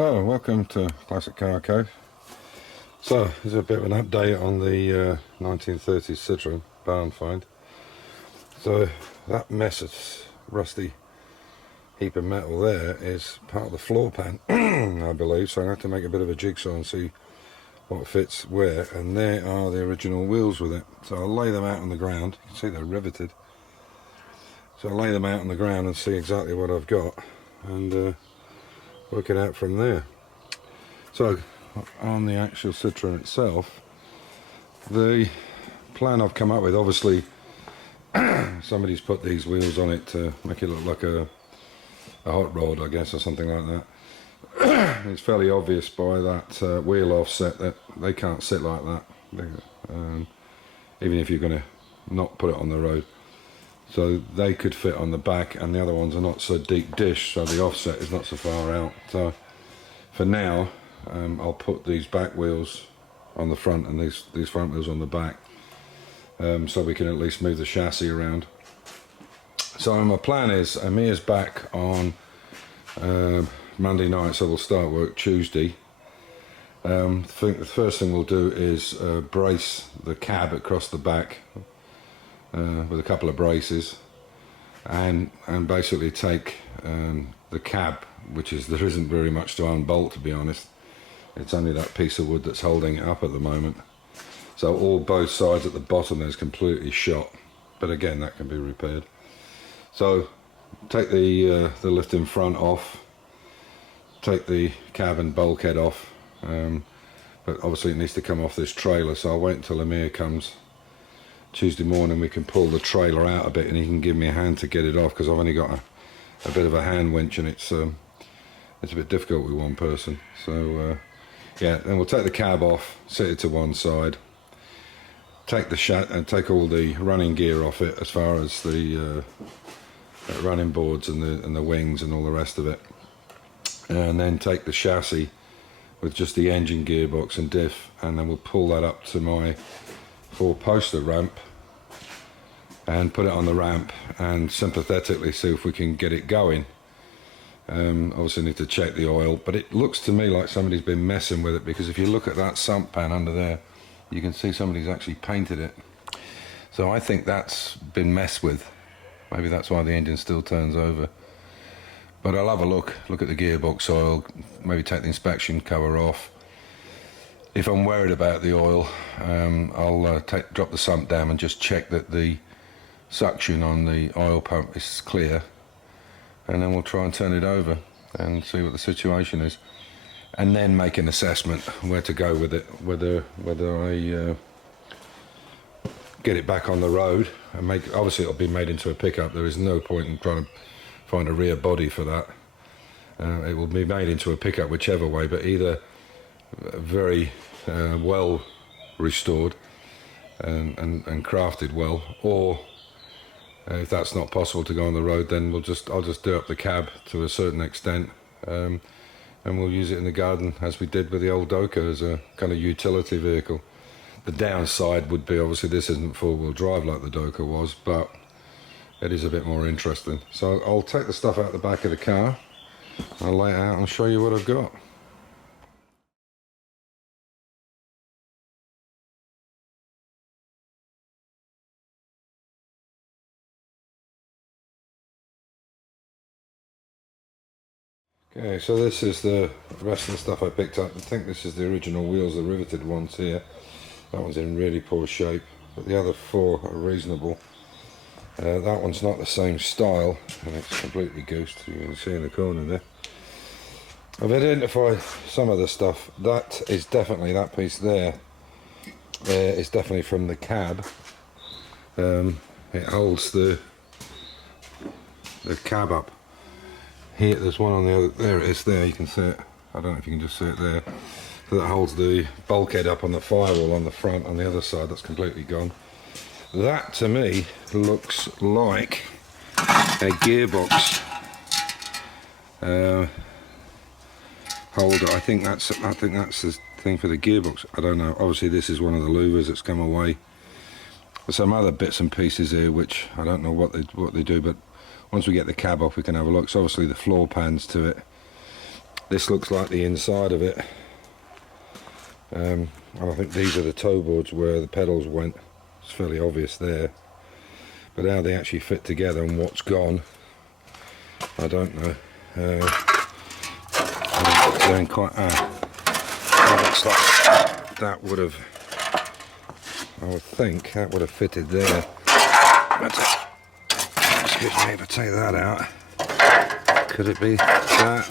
Oh, welcome to Classic Car Code. So, there's a bit of an update on the 1930s Citroen barn find. So, that mess of rusty heap of metal there is part of the floor pan, I believe. So I have to make a bit of a jigsaw and see what fits where. And there are the original wheels with it. So I'll lay them out on the ground. You can see they're riveted. So I'll lay them out on the ground and see exactly what I've got, and work it out from there. So on the actual Citroen itself, the plan I've come up with, obviously somebody's put these wheels on it to make it look like a hot rod, I guess, or something like that. It's fairly obvious by that wheel offset that they can't sit like that, even if you're going to not put it on the road. So they could fit on the back, and the other ones are not so deep dish, so the offset is not so far out. So for now, I'll put these back wheels on the front and these front wheels on the back, so we can at least move the chassis around. So my plan is, Amir's back on Monday night, so we'll start work Tuesday. I think the first thing we'll do is brace the cab across the back with a couple of braces, and basically take the cab, which is, there isn't very much to unbolt, to be honest. It's only that piece of wood that's holding it up at the moment. So both sides at the bottom there's completely shot, but again, that can be repaired. So take the lift in front off, take the cab and bulkhead off, but obviously it needs to come off this trailer, so I'll wait until Amir comes Tuesday morning. We can pull the trailer out a bit and he can give me a hand to get it off, because I've only got a bit of a hand winch, and it's a bit difficult with one person. So yeah, then we'll take the cab off, set it to one side, take take all the running gear off it, as far as the running boards and the wings and all the rest of it, and then take the chassis with just the engine, gearbox and diff, and then we'll pull that up to my 4-poster ramp and put it on the ramp and sympathetically see if we can get it going. Obviously need to check the oil, but it looks to me like somebody's been messing with it, because if you look at that sump pan under there, you can see somebody's actually painted it. So I think that's been messed with. Maybe that's why the engine still turns over. But I'll have a look at the gearbox oil, maybe take the inspection cover off. If I'm worried about the oil, I'll drop the sump down and just check that the suction on the oil pump is clear, and then we'll try and turn it over and see what the situation is, and then make an assessment where to go with it, whether I get it back on the road and obviously it'll be made into a pickup. There is no point in trying to find a rear body for that. It will be made into a pickup whichever way, but either very well restored and crafted well, or if that's not possible to go on the road, then I'll just do up the cab to a certain extent, and we'll use it in the garden as we did with the old Doka as a kind of utility vehicle. The downside would be, obviously this isn't four-wheel drive like the Doka was, but it is a bit more interesting. So I'll take the stuff out the back of the car, I'll lay it out and show you what I've got. Okay, so this is the rest of the stuff I picked up. I think this is the original wheels, the riveted ones here. That one's in really poor shape, but the other four are reasonable. That one's not the same style, and it's completely goosed, you can see in the corner there. I've identified some of the stuff. That is definitely, that piece there is definitely from the cab. It holds the cab up. Here, there's one on the other, there it is there, you can see it. I don't know if you can just see it there. So that holds the bulkhead up on the firewall on the front. On the other side, that's completely gone. That, to me, looks like a gearbox holder. I think that's the thing for the gearbox. I don't know. Obviously, this is one of the louvers that's come away. There's some other bits and pieces here which I don't know what they do, but once we get the cab off, we can have a look. So obviously the floor pans to it. This looks like the inside of it. And I think these are the toe boards where the pedals went. It's fairly obvious there. But how they actually fit together and what's gone, I don't know. They're in quite. It looks like that would have. I would think that would have fitted there. But, excuse me if I take that out. Could it be that?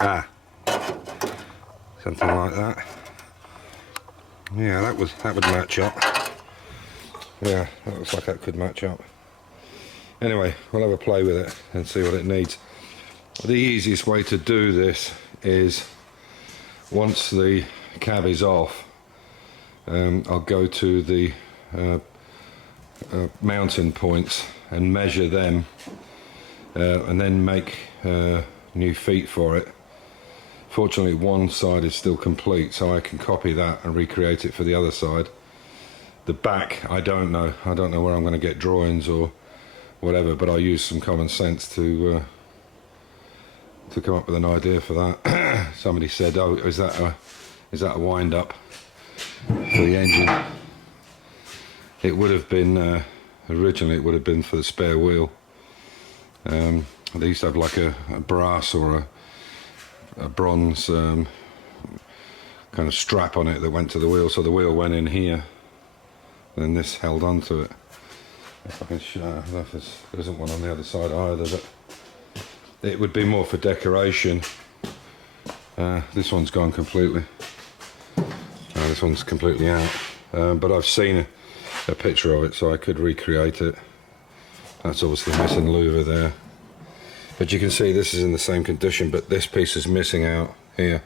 Or, something like that. Yeah, that would match up. Yeah, that looks like that could match up. Anyway, we'll have a play with it and see what it needs. The easiest way to do this is, once the cab is off, I'll go to the mounting points and measure them, and then make new feet for it. Fortunately, one side is still complete, so I can copy that and recreate it for the other side. The back, I don't know where I'm going to get drawings or whatever, but I use some common sense to come up with an idea for that. Somebody said, "Oh, is that a wind up for the engine?" It would have been originally. It would have been for the spare wheel. They used to have like a brass or a bronze kind of strap on it that went to the wheel, so the wheel went in here, and this held on to it. If I can show, I don't know if there isn't one on the other side either, but it would be more for decoration. This one's gone completely. This one's completely out, but I've seen a picture of it, so I could recreate it. That's obviously missing louver there, but you can see this is in the same condition, but this piece is missing out here.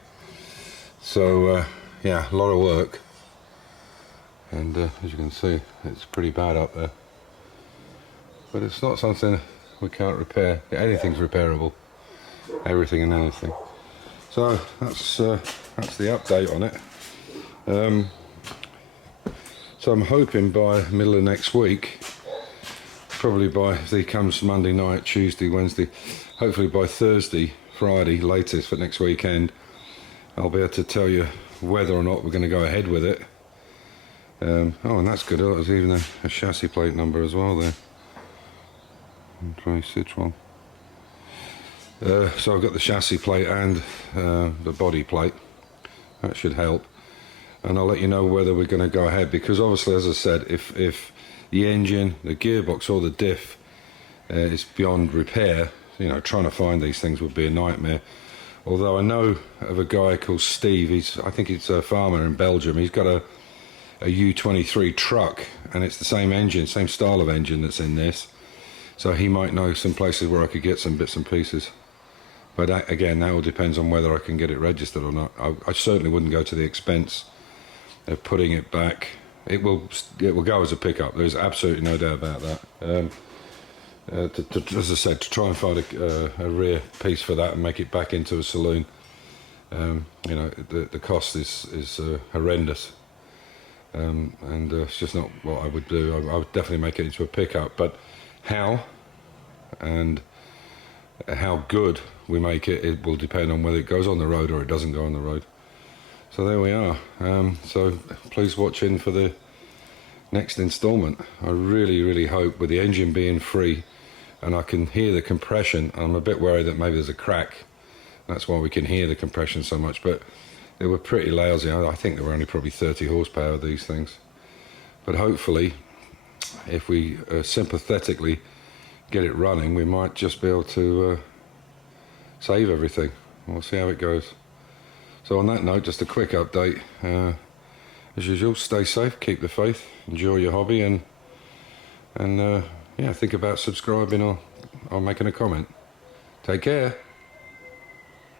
So yeah, a lot of work, and as you can see, it's pretty bad up there. But it's not something we can't repair. Anything's repairable, everything and anything. So that's the update on it. So I'm hoping by middle of next week, probably by, if he comes Monday night, Tuesday, Wednesday, hopefully by Thursday, Friday latest for next weekend, I'll be able to tell you whether or not we're going to go ahead with it. Oh, and that's good. Oh, there's even a chassis plate number as well there. Citroen. So I've got the chassis plate and the body plate. That should help. And I'll let you know whether we're going to go ahead, because obviously, as I said, if the engine, the gearbox or the diff is beyond repair, you know, trying to find these things would be a nightmare. Although I know of a guy called Steve, I think he's a farmer in Belgium. He's got a U23 truck, and it's the same engine, same style of engine that's in this. So he might know some places where I could get some bits and pieces. But that, again, that all depends on whether I can get it registered or not. I certainly wouldn't go to the expense of putting it back. It will go as a pickup. There's absolutely no doubt about that. As I said, to try and find a rear piece for that and make it back into a saloon, you know, the cost is horrendous, and it's just not what I would do. I would definitely make it into a pickup, but how and how good we make it, it will depend on whether it goes on the road or it doesn't go on the road. So there we are. So please watch in for the next installment. I really hope, with the engine being free and I can hear the compression, I'm a bit worried that maybe there's a crack. That's why we can hear the compression so much, but they were pretty lousy. I think they were only probably 30 horsepower, these things. But hopefully, if we sympathetically get it running, we might just be able to save everything. We'll see how it goes. So on that note, just a quick update. As usual, stay safe, keep the faith, enjoy your hobby, and yeah, think about subscribing or making a comment. Take care.